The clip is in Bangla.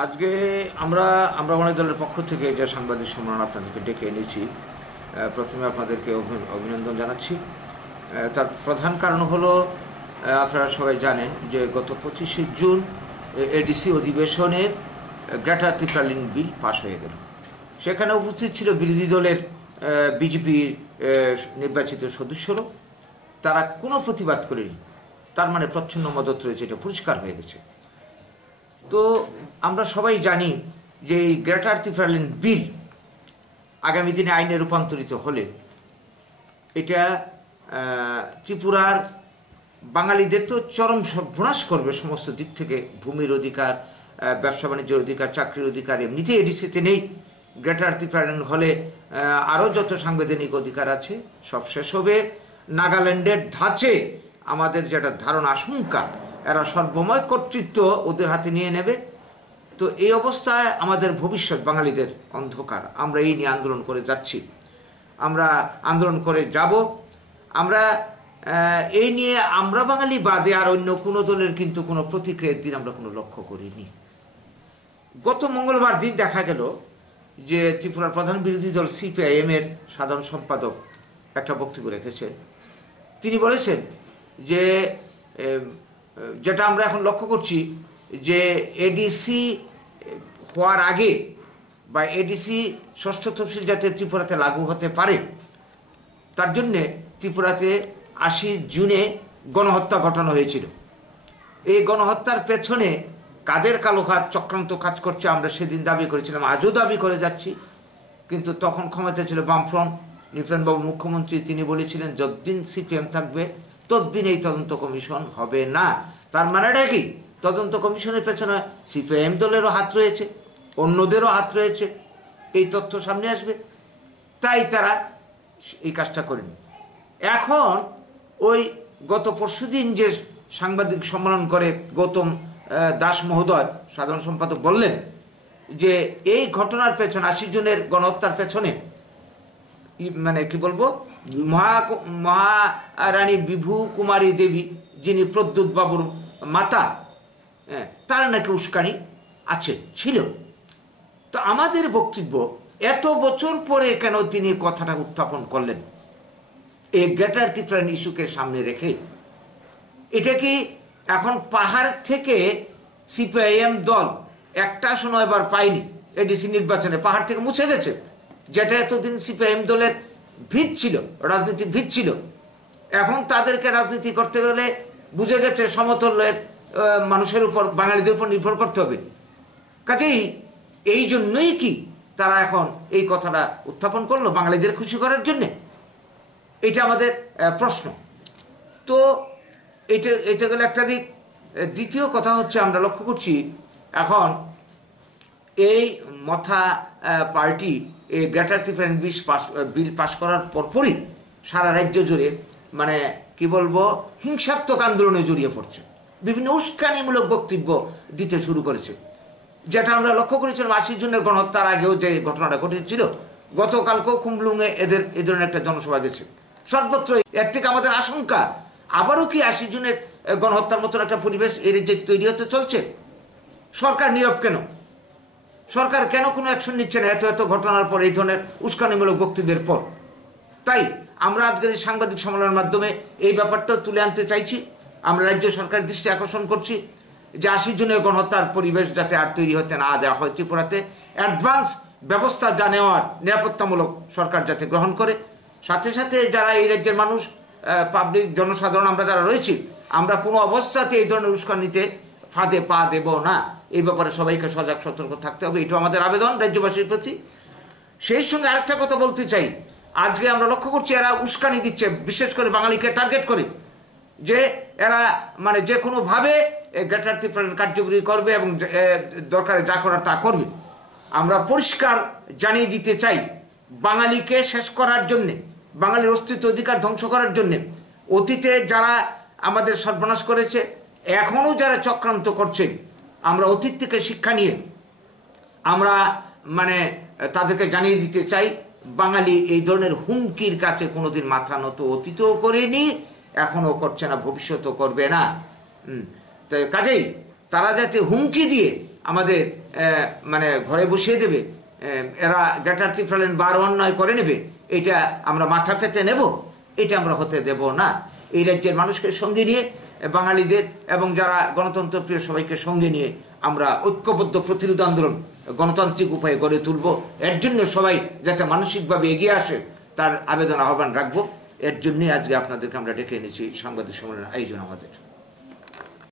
আজকে আমরা আমরা অনেক দলের পক্ষ থেকে যে সাংবাদিক সম্মেলন আপনাদেরকে ডেকে এনেছি, প্রথমে আপনাদেরকে অভিনন্দন জানাচ্ছি। তার প্রধান কারণ হলো, আপনারা সবাই জানেন যে গত 25শে জুন এডিসি অধিবেশনে গ্রেটার তিপ্রালিন বিল পাশ হয়ে গেল। সেখানে উপস্থিত ছিল বিরোধী দলের বিজেপির নির্বাচিত সদস্যরাও। তারা কোনো প্রতিবাদ করেনি, তার মানে প্রচ্ছন্ন মদত রয়েছে, এটা পরিষ্কার হয়ে গেছে। তো আমরা সবাই জানি যে এই গ্রেটার তিপ্রালিন বিল আগামী দিনে আইনে রূপান্তরিত হলে এটা ত্রিপুরার বাঙালিদের তো চরম সর্বনাশ করবে সমস্ত দিক থেকে। ভূমির অধিকার, ব্যবসা বাণিজ্যের অধিকার, চাকরির অধিকার এমনিতেই এডিসিতে নেই। গ্রেটার তিপ্রালিন হলে আরও যত সাংবিধানিক অধিকার আছে সব শেষ হবে। নাগাল্যান্ডের ধাঁচে আমাদের যেটা ধারণা, আশঙ্কা, এরা সর্বময় কর্তৃত্ব ওদের হাতে নিয়ে নেবে। তো এই অবস্থায় আমাদের ভবিষ্যৎ বাঙালিদের অন্ধকার। আমরা এই নিয়ে আন্দোলন করে যাচ্ছি, আমরা আন্দোলন করে যাব। আমরা এই নিয়ে আমরা বাঙালি বাদে আর অন্য কোনো দলের কিন্তু কোনো প্রতিক্রিয়ার দিন আমরা কোনো লক্ষ্য করিনি। গত মঙ্গলবার দিন দেখা গেল যে ত্রিপুরার প্রধান বিরোধী দল সিপিআইএমের সাধারণ সম্পাদক একটা বক্তব্য রেখেছেন। তিনি বলেছেন যে যেটা আমরা এখন লক্ষ্য করছি যে এডিসি হওয়ার আগে বা এডিসি ষষ্ঠ তফসিল যাতে ত্রিপুরাতে লাগু হতে পারে, তার জন্যে ত্রিপুরাতে 80 জুনে গণহত্যা ঘটানো হয়েছিল। এই গণহত্যার পেছনে কাদের কালো হাত চক্রান্ত কাজ করছে আমরা সেদিন দাবি করেছিলাম, আজও দাবি করে যাচ্ছি। কিন্তু তখন ক্ষমতা ছিল বামফ্রন্ট, নৃপেনবাবু মুখ্যমন্ত্রী, তিনি বলেছিলেন যতদিন সিপিএম থাকবে ততদিন এই তদন্ত কমিশন হবে না। তার মানেটা কি? তদন্ত কমিশনের পেছনে সিপিএম দলেরও হাত রয়েছে, অন্যদেরও হাত রয়েছে, এই তথ্য সামনে আসবে। তাই তারা এই কাজটা করেনি। এখন ওই গত পরশুদিন যে সাংবাদিক সম্মেলন করে গৌতম দাস মহোদয় সাধারণ সম্পাদক বললেন যে এই ঘটনার পেছনে 80 জনের গণহত্যার পেছনে মানে কি বলবো, মহারানী বিভু কুমারী দেবী, যিনি প্রদ্যুৎ বাবুর মাতা, তার নাকি উস্কানি আছে, ছিল। তো আমাদের বক্তব্য, এত বছর পরে কেন তিনি কথাটা উত্থাপন করলেন এই গ্রেটার তিপ্রালিন ইস্যুকে সামনে রেখে? এটা কি এখন পাহাড় থেকে সিপিআইএম দল একটা আসনও এবার পায়নি এডিসি নির্বাচনে, পাহাড় থেকে মুছে গেছে? যেটা এতদিন সিপিআইএম দলের ভিত ছিল, রাজনীতির ভিত ছিল, এখন তাদেরকে রাজনীতি করতে গেলে বুঝে গেছে সমতলের মানুষের উপর, বাঙালিদের উপর নির্ভর করতে হবে। কাজেই এই জন্যই কি তারা এখন এই কথাটা উত্থাপন করলো বাঙালিদের খুশি করার জন্যে? এটা আমাদের প্রশ্ন। তো এটা গেলে একটা দিক। দ্বিতীয় কথা হচ্ছে, আমরা লক্ষ্য করছি এখন এই মথা পার্টি এই গ্রেটার তিপ্রালিন বিল পাশ করার পরপরই সারা রাজ্য জুড়ে মানে কি বলবো, হিংসাত্মক আন্দোলনে জড়িয়ে পড়ছে, বিভিন্ন উস্কানিমূলক বক্তব্য দিতে শুরু করেছে। যেটা আমরা লক্ষ্য করেছিলাম 80 জনের গণহত্যার আগেও যে ঘটনাটা ঘটেছিল, গতকালকেও খুমলুঙে এ ধরনের একটা জনসভা গেছে। সর্বত্র এর থেকে আমাদের আশঙ্কা, আবারও কি 80 জনের গণহত্যার মতন একটা পরিবেশ এর যে তৈরি হতে চলছে? সরকার নীরব কেন? সরকার কেন কোনো অ্যাকশন নিচ্ছে না এত এত ঘটনার পর, এই ধরনের উস্কানিমূলক বক্তব্যের পর? তাই আমরা আজকের এই সাংবাদিক সম্মেলনের মাধ্যমে এই ব্যাপারটা তুলে আনতে চাইছি। আমরা রাজ্য সরকারের দৃষ্টি আকর্ষণ করছি যে 80 জনের গণহত্যার পরিবেশ যাতে আর তৈরি হতে না দেওয়া হয় ত্রিপুরাতে। অ্যাডভান্স ব্যবস্থা যা নেওয়ার নিরাপত্তামূলক সরকার যাতে গ্রহণ করে। সাথে সাথে যারা এই রাজ্যের মানুষ, পাবলিক জনসাধারণ আমরা যারা রয়েছি, আমরা কোনো অবস্থাতে এই ধরনের উস্কানিতে ফাঁদে পা দেব না। এই ব্যাপারে সবাইকে সজাগ সতর্ক থাকতে হবে, এটাও আমাদের আবেদন রাজ্যবাসীর প্রতি। সেই সঙ্গে আরেকটা কথা বলতে চাই, আজকে আমরা লক্ষ্য করছি এরা উস্কানি দিচ্ছে, বিশেষ করে বাঙালিকে টার্গেট করে, যে এরা মানে যে কোনোভাবে গ্রেটার তিপ্রালিন কার্যকরী করবে এবং দরকারে যা করার তা করবে। আমরা পরিষ্কার জানিয়ে দিতে চাই, বাঙালিকে শেষ করার জন্যে, বাঙালির অস্তিত্ব অধিকার ধ্বংস করার জন্যে অতীতে যারা আমাদের সর্বনাশ করেছে, এখনও যারা চক্রান্ত করছে, আমরা অতীত থেকে শিক্ষা নিয়ে আমরা মানে তাদেরকে জানিয়ে দিতে চাই, বাঙালি এই ধরনের হুমকির কাছে কোনোদিন মাথা নত অতীতও করেনি, এখনও করছে না, ভবিষ্যতও করবে না। তো কাজেই তারা যাতে হুমকি দিয়ে আমাদের মানে ঘরে বসিয়ে দেবে, এরা গ্রেটার ফেলেন বার অন্যায় করে নেবে, এটা আমরা মাথা পেতে নেব? এটা আমরা হতে দেব না। এই রাজ্যের মানুষকে সঙ্গে নিয়ে, বাঙালিদের এবং যারা গণতন্ত্র প্রিয় সবাইকে সঙ্গে নিয়ে আমরা ঐক্যবদ্ধ প্রতিরোধ আন্দোলন গণতান্ত্রিক উপায়ে গড়ে তুলব। এর জন্য সবাই যাতে মানসিকভাবে এগিয়ে আসে তার আবেদন আহ্বান রাখবো। এর জন্যই আজকে আপনাদেরকে আমরা ডেকে এনেছি সাংবাদিক সম্মেলনের আয়োজন আমাদের।